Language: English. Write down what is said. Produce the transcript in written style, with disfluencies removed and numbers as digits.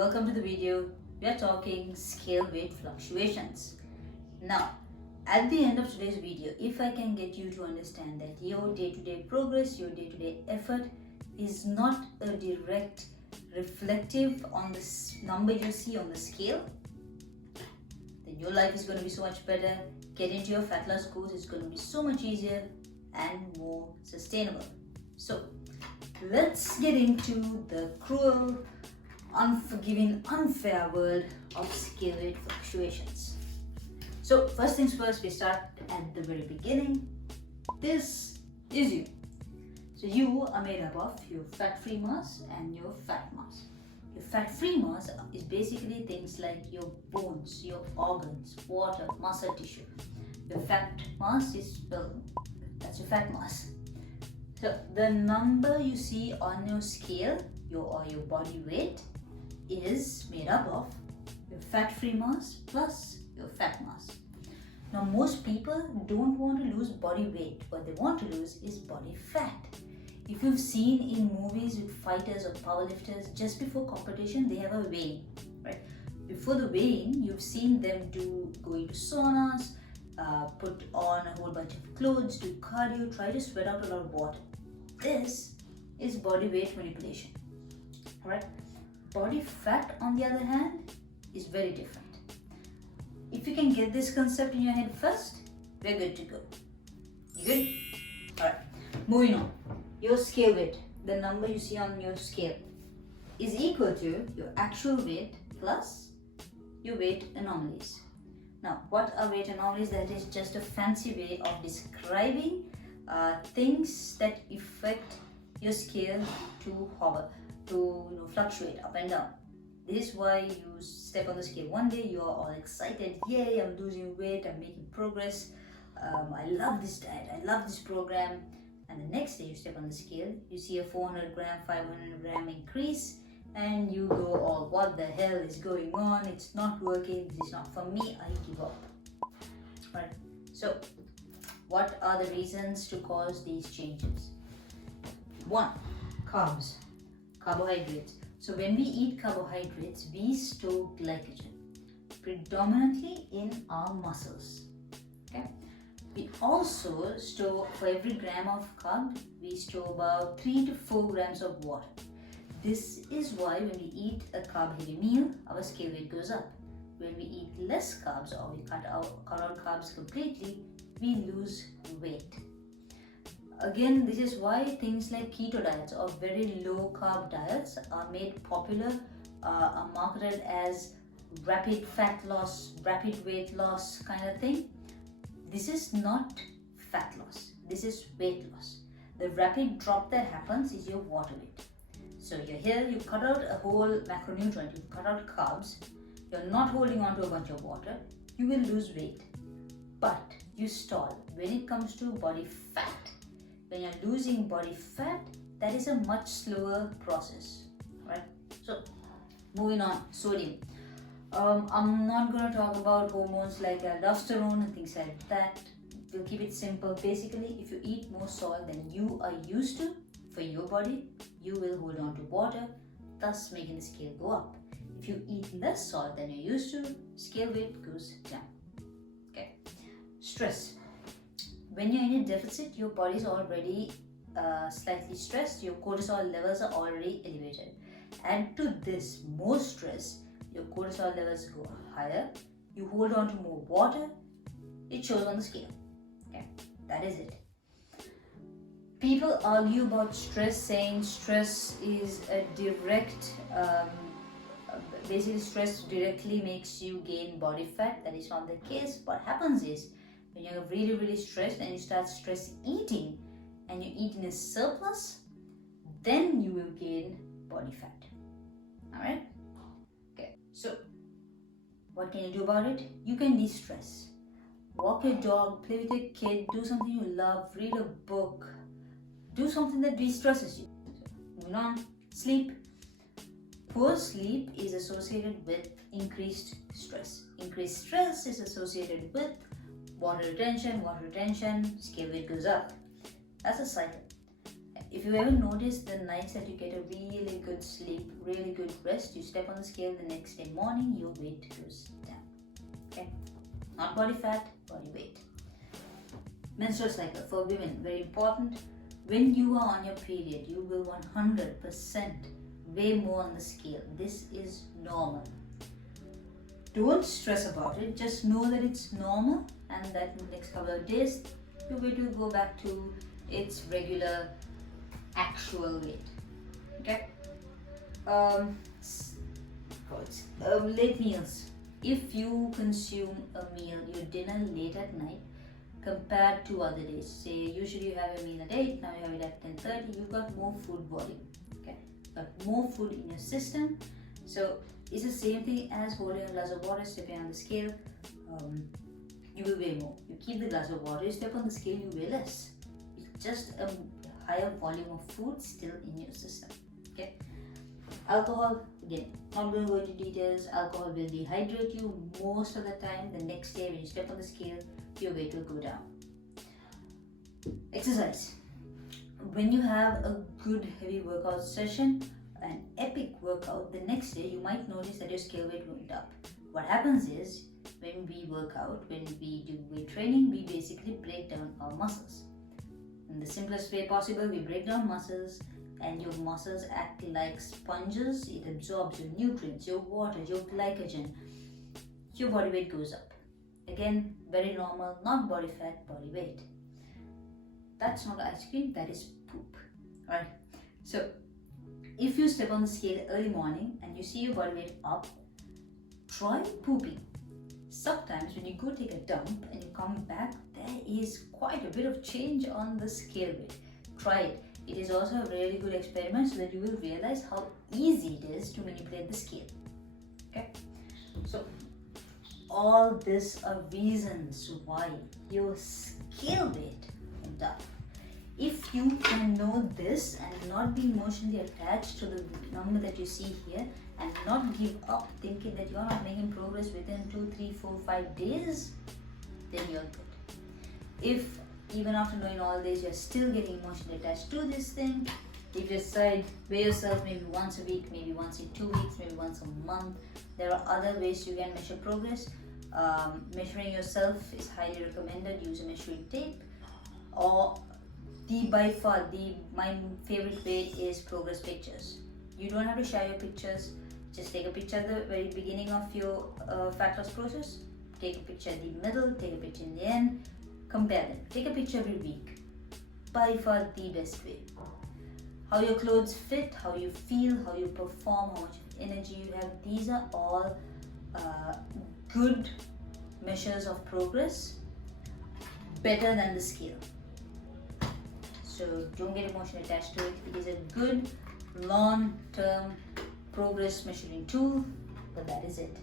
welcome to the video. We are talking scale weight fluctuations. Now, at the end of today's video, if I can get you to understand that your day-to-day progress, your day-to-day effort is not a direct reflective on this number you see on the scale, then your life is going to be so much better. Getting to your fat loss goals is going to be so much easier and more sustainable. So, let's get into the cruel, unforgiving, unfair world of scale weight fluctuations. So first things first, we start at the very beginning. This is you. So you are made up of your fat-free mass and your fat mass. Your fat-free mass is basically things like your bones, your organs, water, muscle tissue. Your fat mass is, well, that's your fat mass. So the number you see on your scale, your body weight, is made up of your fat-free mass plus your fat mass. Now most people don't want to lose body weight. What they want to lose is body fat. If you've seen in movies with fighters or powerlifters, just before competition they have a weigh-in, right? Before the weigh-in, you've seen them go into saunas, put on a whole bunch of clothes, do cardio, try to sweat out a lot of water. This is body weight manipulation, alright? Body fat, on the other hand, is very different. If you can get this concept in your head first, we're good to go. You good? Alright, moving on. Your scale weight, the number you see on your scale, is equal to your actual weight plus your weight anomalies. Now, what are weight anomalies? That is just a fancy way of describing things that affect your scale to hover, to fluctuate up and down. This is why you step on the scale one day, you are all excited, yay, I'm losing weight, I'm making progress, I love this diet, I love this program, and the next day you step on the scale, you see a 400 gram, 500 gram increase, and you go, oh, what the hell is going on, it's not working, this is not for me, I give up. Right? So, what are the reasons to cause these changes? 1. Carbs. Carbohydrates. So when we eat carbohydrates, we store glycogen, predominantly in our muscles. Okay? We also store, for every gram of carb, we store about 3 to 4 grams of water. This is why when we eat a carb-heavy meal, our scale weight goes up. When we eat less carbs or we cut out carbs completely, we lose weight. Again, this is why things like keto diets or very low carb diets are made popular, are marketed as rapid fat loss, rapid weight loss kind of thing. This is not fat loss, this is weight loss. The rapid drop that happens is your water weight. So you're here, you cut out a whole macronutrient, you cut out carbs, you're not holding on to a bunch of water, you will lose weight. But you stall. When it comes to body fat, when you're losing body fat, that is a much slower process, right? So, moving on, sodium. I'm not going to talk about hormones like aldosterone and things like that. We'll keep it simple. Basically, if you eat more salt than you are used to for your body, you will hold on to water, thus making the scale go up. If you eat less salt than you're used to, scale weight goes down. Okay. Stress. When you're in a deficit, your body is already slightly stressed, your cortisol levels are already elevated. Add to this more stress, your cortisol levels go higher, you hold on to more water, it shows on the scale. Okay, that is it. People argue about stress, saying stress is a direct, basically stress directly makes you gain body fat. That is not the case. What happens is, when you're really, really stressed and you start stress eating and you eat in a surplus, then you will gain body fat. Alright? Okay, so what can you do about it? You can de-stress. Walk your dog, play with your kid, do something you love, read a book, do something that de-stresses you. Moving on, sleep. Poor sleep is associated with increased stress. Increased stress is associated with water retention, scale weight goes up. That's a cycle. if you ever notice the nights that you get a really good sleep, really good rest, you step on the scale the next day morning, your weight goes down. Okay? Not body fat, body weight. Menstrual cycle for women, very important. When you are on your period, you will 100% weigh more on the scale. This is normal. Don't stress about it, just know that it's normal and that in the next couple of days, your weight will go back to its regular actual weight. Okay? Late meals. If you consume a meal, your dinner late at night, compared to other days, say usually you have a meal at 8, now you have it at 10:30, you've got more food volume. Okay? You've got more food in your system. So it's the same thing as holding a glass of water, stepping on the scale. You will weigh more. You keep the glass of water, you step on the scale, you weigh less. It's just a higher volume of food still in your system. Okay? Alcohol, again, not going to go into details. Alcohol will dehydrate you most of the time. The next day when you step on the scale, your weight will go down. Exercise. When you have a good heavy workout session, an epic workout, the next day you might notice that your scale weight went up. What happens is, when we work out, when we do weight training, we basically break down our muscles. In the simplest way possible, we break down muscles, and your muscles act like sponges. It absorbs your nutrients, your water, your glycogen. Your body weight goes up. Again, very normal, not body fat, body weight. That's not ice cream, that is poop. Alright, so if you step on the scale early morning and you see your body weight up, try pooping. Sometimes when you go take a dump and you come back, there is quite a bit of change on the scale weight. Try it. It is also a really good experiment so that you will realize how easy it is to manipulate the scale. Okay? So all these are reasons why your scale weight went up. If you can know this and not be emotionally attached to the number that you see here and not give up thinking that you're not making progress within 2, 3, 4, 5 days, then you're good. If even after knowing all this, you're still getting emotionally attached to this thing, if you decide, weigh yourself maybe once a week, maybe once in 2 weeks, maybe once a month. There are other ways you can measure progress. Measuring yourself is highly recommended. Use a measuring tape, or by far my favorite way is progress pictures. You don't have to share your pictures. Just take a picture at the very beginning of your fat loss process. Take a picture in the middle. Take a picture in the end. Compare them. Take a picture every week. By far the best way. How your clothes fit, how you feel, how you perform, how much energy you have. These are all good measures of progress, better than the scale. So don't get emotionally attached to it. It is a good long-term progress measuring tool, but that is it.